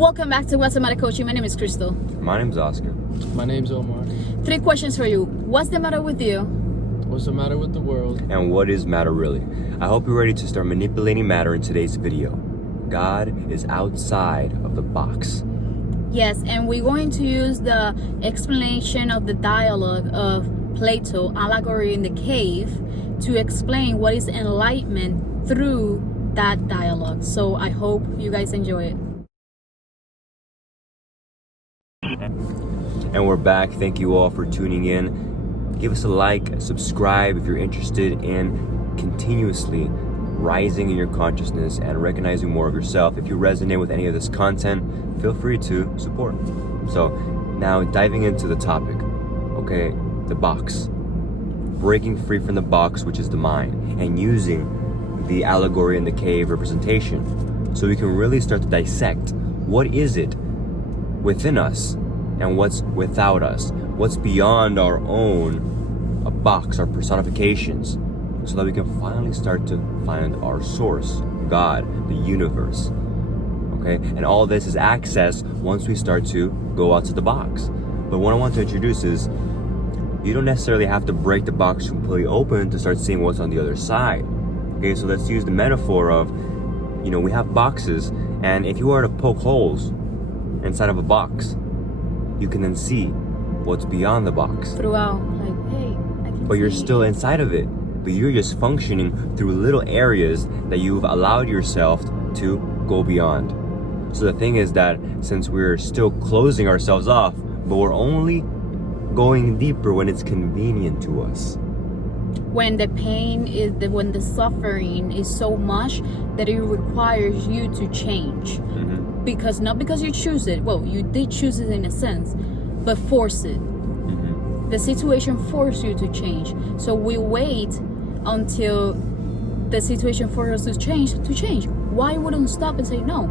Welcome back to What's the Matter Coaching. My name is Crystal. My name's Oscar. My name's Omar. 3 questions for you. What's the matter with you? What's the matter with the world? And what is matter really? I hope you're ready to start manipulating matter in today's video. God is outside of the box. Yes, and we're going to use the explanation of the dialogue of Plato, Allegory in the Cave, to explain what is enlightenment through that dialogue. So I hope you guys enjoy it. And we're back. Thank you all for tuning in. Give us a like, subscribe if you're interested in continuously rising in your consciousness and recognizing more of yourself. If you resonate with any of this content, feel free to support. So now diving into the topic, okay, the box. Breaking free from the box, which is the mind, and using the allegory in the cave representation so we can really start to dissect what is it within us and what's without us, what's beyond our own box, our personifications, so that we can finally start to find our source, God, the universe. Okay, and all this is accessed once we start to go out to the box. But what I want to introduce is you don't necessarily have to break the box completely open to start seeing what's on the other side. Okay, so let's use the metaphor of, we have boxes, and if you were to poke holes inside of a box, you can then see what's beyond the box. Throughout, like, hey, I can But you're see. still inside of it. But you're just functioning through little areas that you've allowed yourself to go beyond. So the thing is that since we're still closing ourselves off, but we're only going deeper when it's convenient to us. When the pain is, when the suffering is so much that it requires you to change. Because not because you choose it, well, you did choose it in a sense, but force it. The situation forced you to change. So we wait until the situation forces us to change. Why wouldn't we stop and say, no,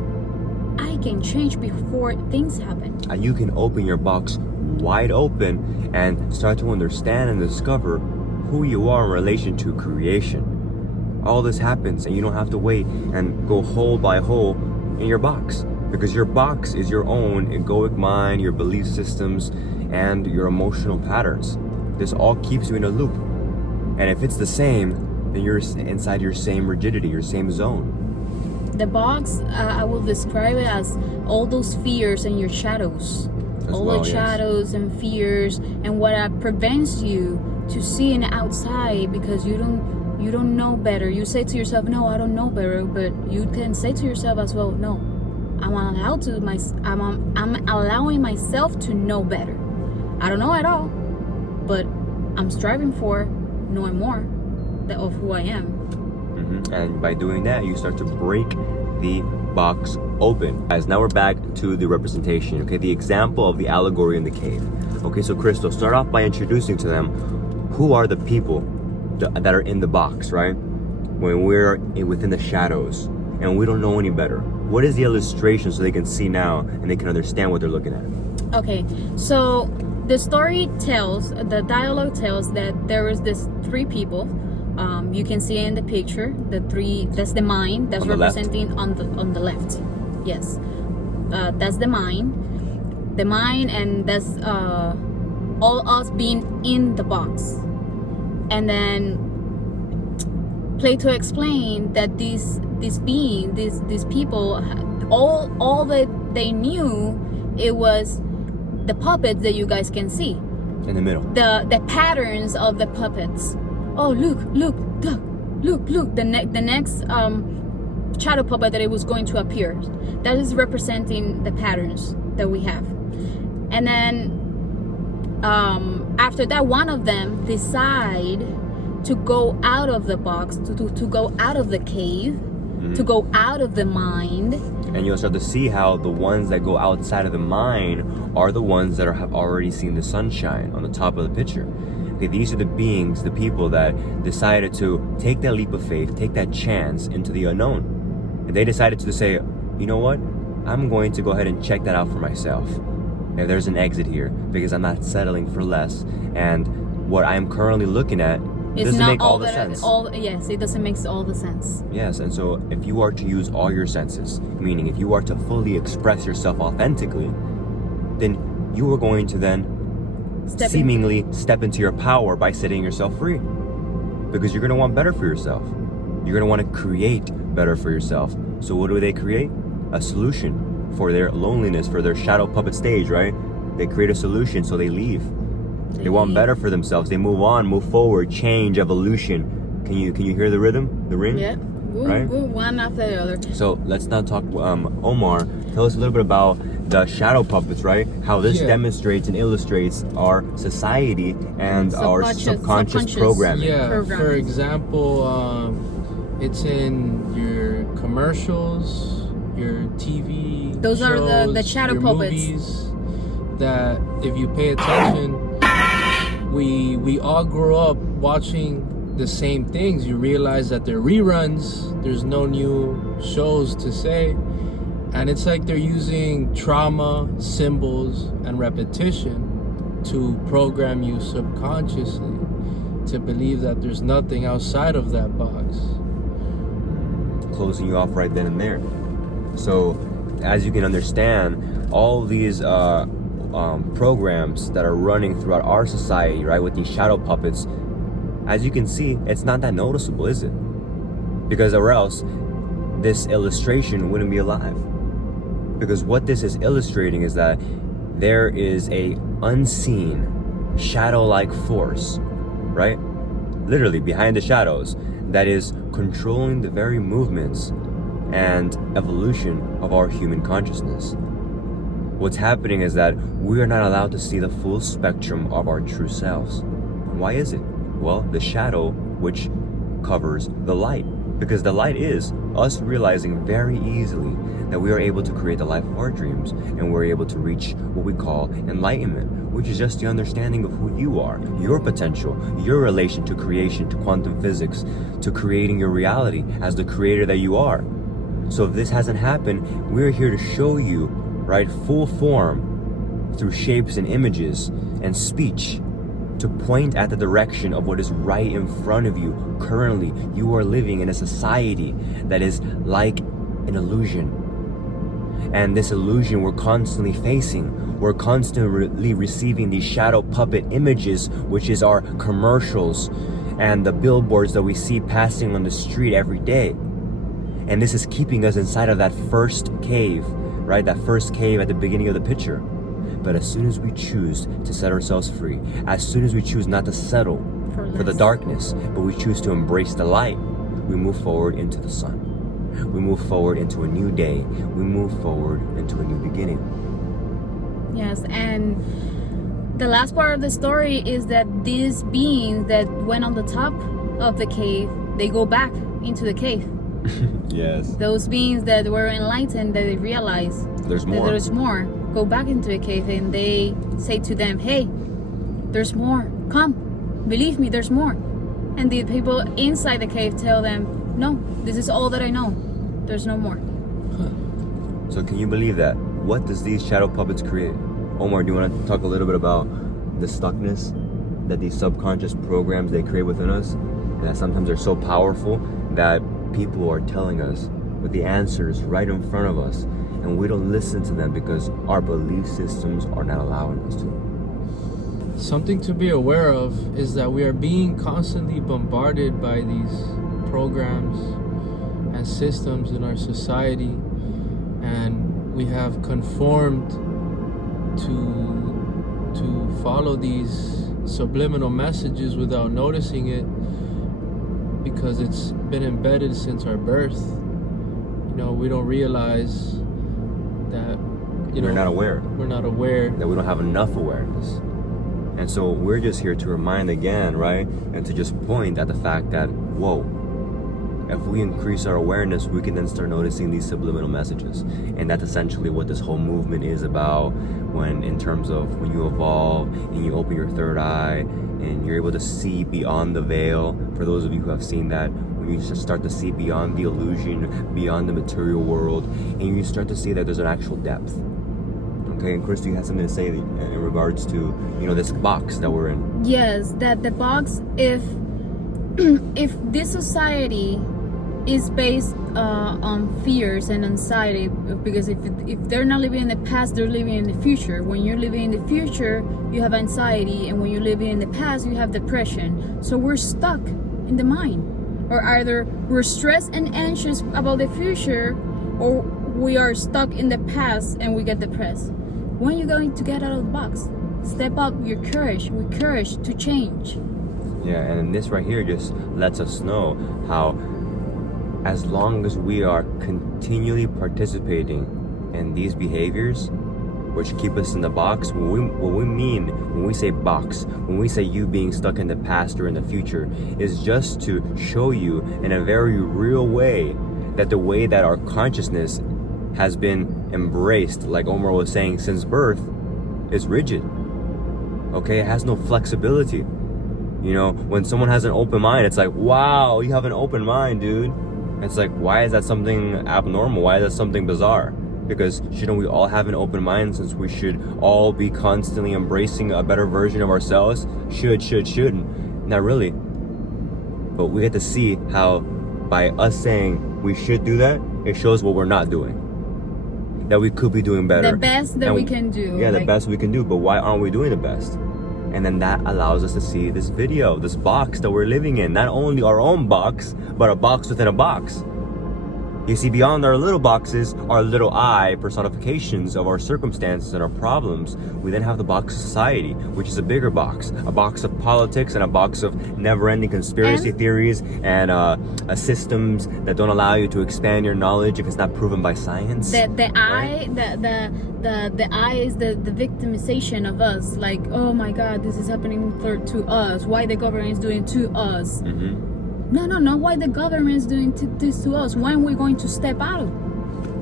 I can change before things happen? And you can open your box wide open and start to understand and discover who you are in relation to creation. All this happens and you don't have to wait and go hole by hole in your box, because your box is your own egoic mind, your belief systems, and your emotional patterns. This all keeps you in a loop. And if it's the same, then you're inside your same rigidity, your same zone. The box, I will describe it as all those fears and your shadows. The shadows and fears and what prevents you to see an outside, because you don't know better. You say to yourself, no, I don't know better, but you can say to yourself as well, no, I'm allowing myself to know better. I don't know at all, but I'm striving for knowing more of who I am. And by doing that, you start to break the box open. Guys, now we're back to the representation, okay? The example of the allegory in the cave. Okay, so Crystal, start off by introducing to them who are the people that are in the box, right? When we're within the shadows and we don't know any better. What is the illustration so they can see now and they can understand what they're looking at? Okay, so the dialogue tells that there is this 3 people. You can see in the picture, the 3, that's the mind, that's representing on the left. Yes, that's the mind, and that's all us being in the box. And then Plato explained that these people, all that they knew, it was the puppets that you guys can see in the middle, the patterns of the puppets. Oh, look, the next shadow puppet that it was going to appear, that is representing the patterns that we have. And then after that, one of them decide to go out of the box, to go out of the cave, to go out of the mind. And you'll start to see how the ones that go outside of the mind are the ones that have already seen the sunshine on the top of the picture. Okay, these are the beings, the people that decided to take that leap of faith, take that chance into the unknown. And they decided to say, you know what? I'm going to go ahead and check that out for myself. If there's an exit here, because I'm not settling for less. And what I'm currently looking at It's doesn't not make all the that- sense. Yes, it doesn't make all the sense. Yes, and so if you are to use all your senses, meaning if you are to fully express yourself authentically, then you are going to then seemingly step into your power by setting yourself free. Because you're going to want better for yourself. You're going to want to create better for yourself. So what do they create? A solution for their loneliness, for their shadow puppet stage, right? They create a solution, so they leave. They want better for themselves. They move on, move forward, change, evolution. Can you hear the rhythm, the ring? Yeah. Woo, Right? woo, one after the other. So let's now talk, Omar, tell us a little bit about the shadow puppets, right? How this demonstrates and illustrates our society and our subconscious programming. Yeah, for example, it's in your commercials, your TV Those shows, are the shadow your puppets. movies, that if you pay attention, we all grew up watching the same things. You realize that they're reruns, there's no new shows to say, and it's like they're using trauma, symbols, and repetition to program you subconsciously to believe that there's nothing outside of that box. Closing you off right then and there. So as you can understand, all these programs that are running throughout our society, right, with these shadow puppets, as you can see, it's not that noticeable, is it? Because or else this illustration wouldn't be alive. Because what this is illustrating is that there is a unseen shadow-like force, right? Literally behind the shadows, that is controlling the very movements and evolution of our human consciousness. What's happening is that we are not allowed to see the full spectrum of our true selves. Why is it? Well, the shadow which covers the light. Because the light is us realizing very easily that we are able to create the life of our dreams, and we're able to reach what we call enlightenment, which is just the understanding of who you are, your potential, your relation to creation, to quantum physics, to creating your reality as the creator that you are. So if this hasn't happened, we're here to show you, right, full form through shapes and images and speech, to point at the direction of what is right in front of you. Currently, you are living in a society that is like an illusion. And this illusion we're constantly facing. We're constantly receiving these shadow puppet images, which is our commercials and the billboards that we see passing on the street every day. And this is keeping us inside of that first cave, right? That first cave at the beginning of the picture. But as soon as we choose to set ourselves free, as soon as we choose not to settle for the darkness, but we choose to embrace the light, we move forward into the sun. We move forward into a new day. We move forward into a new beginning. Yes, and the last part of the story is that these beings that went on the top of the cave, they go back into the cave. Yes. Those beings that were enlightened, that they realize There's more. that there's more, go back into the cave, and they say to them, hey, there's more, come, believe me, there's more. And the people inside the cave tell them, no, this is all that I know, there's no more. So can you believe that? What does these shadow puppets create? Omar, do you want to talk a little bit about the stuckness that these subconscious programs they create within us, and that sometimes they're so powerful that people are telling us with the answers right in front of us, and we don't listen to them because our belief systems are not allowing us to. Something to be aware of is that we are being constantly bombarded by these programs and systems in our society, and we have conformed to follow these subliminal messages without noticing it, because it's been embedded since our birth. You know, we don't realize that, We're not aware. We're not aware. That we don't have enough awareness. And so we're just here to remind again, right? And to just point at the fact that, whoa, if we increase our awareness, we can then start noticing these subliminal messages. And that's essentially what this whole movement is about, when in terms of when you evolve and you open your third eye and you're able to see beyond the veil. For those of you who have seen that, when you just start to see beyond the illusion, beyond the material world, and you start to see that there's an actual depth. Okay, and Chris, you had something to say in regards to, this box that we're in. Yes, that the box, if if this society is based on fears and anxiety, because if they're not living in the past, they're living in the future. When you're living in the future, you have anxiety, and when you're living in the past, you have depression. So we're stuck in the mind, or either we're stressed and anxious about the future, or we are stuck in the past and we get depressed. When are you going to get out of the box? Step up your courage, with courage to change. Yeah, and this right here just lets us know how, as long as we are continually participating in these behaviors, which keep us in the box, what we mean when we say box, when we say you being stuck in the past or in the future, is just to show you in a very real way that the way that our consciousness has been embraced, like Omar was saying, since birth, is rigid. Okay, it has no flexibility. You know, when someone has an open mind, it's like, wow, you have an open mind, dude. It's like, why is that something abnormal? Why is that something bizarre? Because shouldn't we all have an open mind, since we should all be constantly embracing a better version of ourselves? Shouldn't. Not really. But we get to see how by us saying we should do that, it shows what we're not doing. That we could be doing better. The best that we can do. Yeah, the best we can do. But why aren't we doing the best? And then that allows us to see this video, this box that we're living in. Not only our own box, but a box within a box. You see, beyond our little boxes, our little I personifications of our circumstances and our problems, we then have the box of society, which is a bigger box. A box of politics and a box of never-ending conspiracy theories and systems that don't allow you to expand your knowledge if it's not proven by science. The I is the victimization of us. Like, oh my God, this is happening to us. Why the government is doing to us? Mm-hmm. No, not why the government is doing this to us. When we're going to step out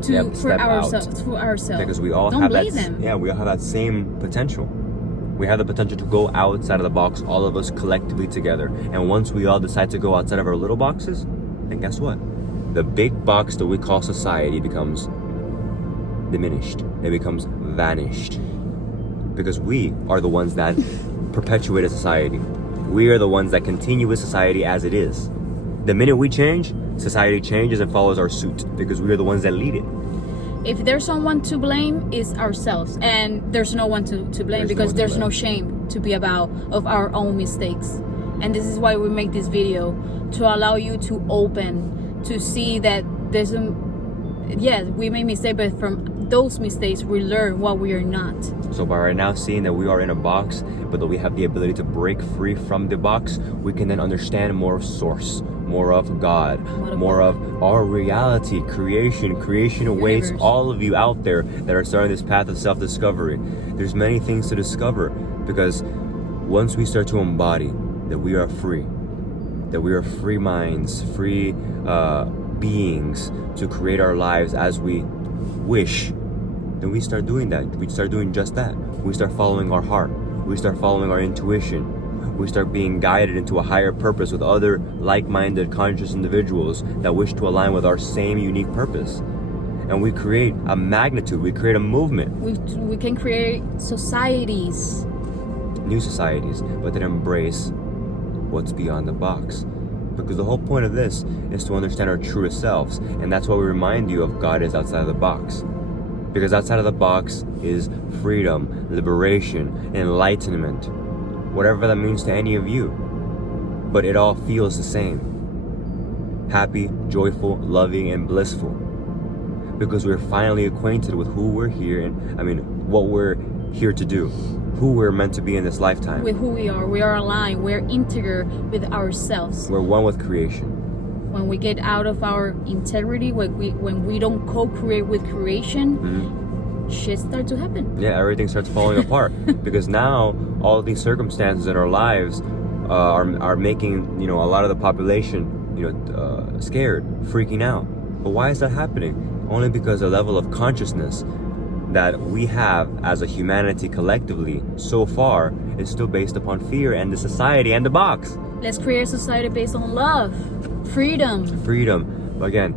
for ourselves. Because we all don't have blame that. them. Yeah, we all have that same potential. We have the potential to go outside of the box, all of us collectively together. And once we all decide to go outside of our little boxes, then guess what? The big box that we call society becomes diminished. It becomes vanished. Because we are the ones that perpetuate a society. We are the ones that continue with society as it is. The minute we change, society changes and follows our suit, because we are the ones that lead it. If there's someone to blame, it's ourselves. And there's no one to blame, because there's no shame to be about of our own mistakes. And this is why we make this video, to allow you to open, to see that there's we made mistakes, but from those mistakes we learn what we are not. So by right now seeing that we are in a box, but that we have the ability to break free from the box, we can then understand more of Source, more of God, more of our reality. Creation awaits all of you out there that are starting this path of self-discovery. There's many things to discover, because once we start to embody that we are free, that we are free minds, free beings to create our lives as we wish, then we start doing that. We start doing just that. We start following our heart. We start following our intuition. We start being guided into a higher purpose with other like-minded conscious individuals that wish to align with our same unique purpose. And we create a magnitude, we create a movement. We can create societies. New societies, but that embrace what's beyond the box. Because the whole point of this is to understand our truest selves. And that's why we remind you of God is outside of the box. Because outside of the box is freedom, liberation, enlightenment, whatever that means to any of you. But it all feels the same. Happy, joyful, loving, and blissful. Because we're finally acquainted with who we're here and, what we're here to do. Who we're meant to be in this lifetime. With who we are aligned, we're integral with ourselves. We're one with creation. When we get out of our integrity, when we don't co-create with creation, shit starts to happen. Yeah, everything starts falling apart. Because now all of these circumstances in our lives are making a lot of the population scared, freaking out. But why is that happening? Only because the level of consciousness that we have as a humanity collectively so far is still based upon fear and the society and the box. Let's create a society based on love, freedom. But again,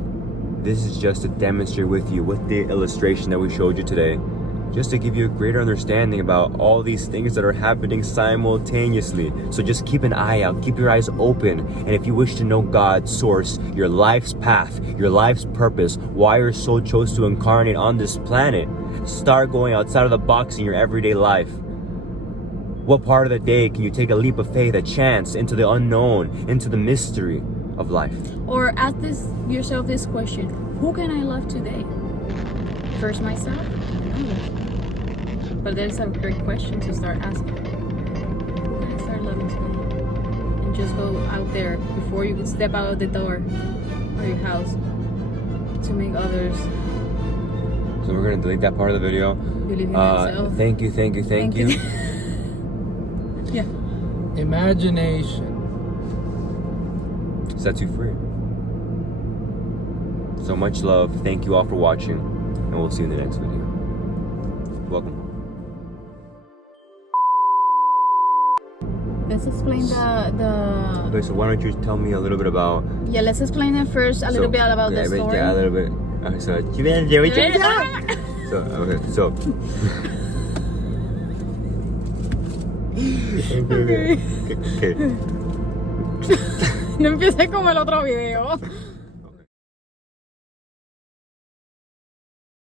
this is just to demonstrate with you with the illustration that we showed you today just to give you a greater understanding about all these things that are happening simultaneously. So just keep an eye out, keep your eyes open, and if you wish to know God's source, your life's path, your life's purpose, why your soul chose to incarnate on this planet, start going outside of the box in your everyday life. What part of the day can you take a leap of faith, a chance into the unknown, into the mystery of life? Or ask yourself this question: who can I love today? First myself? But that's a great question to start asking. Who can I start loving today? And just go out there before you step out of the door of your house to make others So we're gonna delete that part of the video. believe in themselves. Thank you. Yeah. Imagination. Sets you free. So much love. Thank you all for watching, and we'll see you in the next video. Welcome. Let's explain the Okay, so why don't you tell me a little bit about... yeah, let's explain it first a little bit about the story. Yeah, a little bit. Okay, so... So... Okay. No empieces como el otro video.